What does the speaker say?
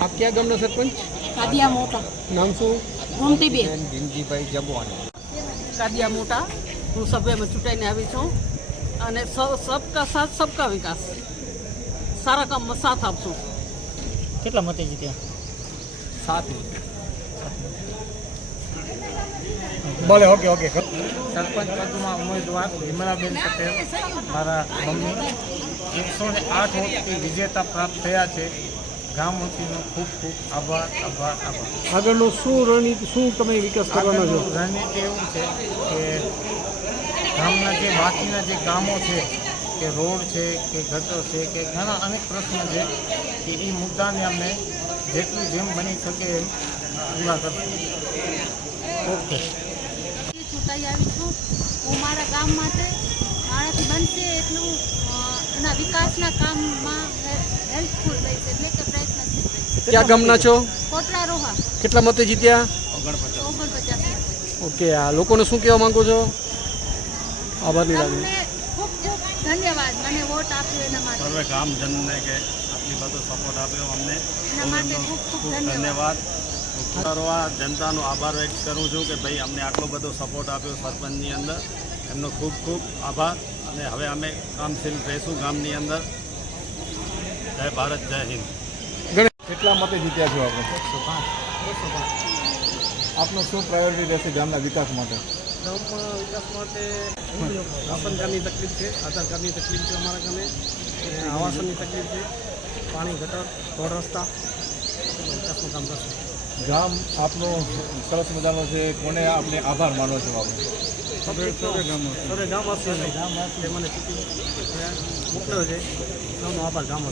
આપ ક્યાં ગામના સરપંચ? કાદિયા મોટા. નામ શું? ગોમતીબેન ભીમજીભાઈ જબવાણી. કાદિયા મોટા. હું સભ્યમાં ચૂંટાઈને આવી છું અને સબકા સાથ સબકા વિકાસ સારા કામમાં સાથ આપશું. કેટલા મતે જીત્યા? 7. બોલે ઓકે ઓકે. સરપંચ પદમાં ઉમેદવાર વિમલાબેન પટેલ મારા મમ્મી 108 વોટથી વિજેતા પ્રાપ્ત થયા છે. ગામ વતીનો ખૂબ ખૂબ આભાર આભાર આભાર. આગળનો શું રણનીતિ, શું તમે વિકાસ કરવાનો છો? આગળનું રણનીતિ એવું છે કે ગામના જે બાકીના જે કામો છે કે રોડ છે કે ગટર છે કે ઘણા અનેક પ્રશ્નો છે કે એ મુદ્દાને અમે જેટલું જેમ બની શકે એમ પૂરા કરશું. ઓકે. ચૂંટાઈ આવી છું. હું મારા ગામ માટે મારાથી બનશે એટલું એના વિકાસના કામમાં હેલ્પફુલ રહીશ એટલે કે પ્રયત્નશીલ રહીશ. ક્યાં ગામના છો? કોટડા રોહા. કેટલા મતે જીત્યા? 49. ઓકે. આ લોકોને શું કહેવા માંગો છો? આભારની લાગણી. તમને ખૂબ ખૂબ ધન્યવાદ મને વોટ આપ્યો એના માટે. સર્વે ગામજનને કે આટલી બધો સપોર્ટ આપ્યો અમને એના માટે ખૂબ ખૂબ ધન્યવાદ. ધન્યવાદ. જનતાનો આભાર વ્યક્ત કરું છું કે ભાઈ અમને આટલો બધો સપોર્ટ આપ્યો સરપંચની અંદર. એમનો ખૂબ ખૂબ આભાર અને હવે અમે કામશીલ રહીશું ગામની અંદર. જય ભારત, જય હિન્દ. કેટલા મતે જીત્યા છો આપણે? 105. આપનો શું પ્રાયોરિટી રહેશે ગામના વિકાસ માટે? ગામમાં વિકાસ માટે રાશન કાર્ડની તકલીફ છે, આધાર કાર્ડની તકલીફ છે અમારા ગામે, આવાસનની તકલીફ છે, પાણી ગટર રોડ રસ્તા વિકાસનું કામ કરશે. ગામ આપનો સરસ મજાનો છે, કોને આપણે આભાર માનો છો આપણે? ગામવાસીઓ મને ચૂંટી મોકલ્યો છે. ગામનો આભાર ગામવાસી.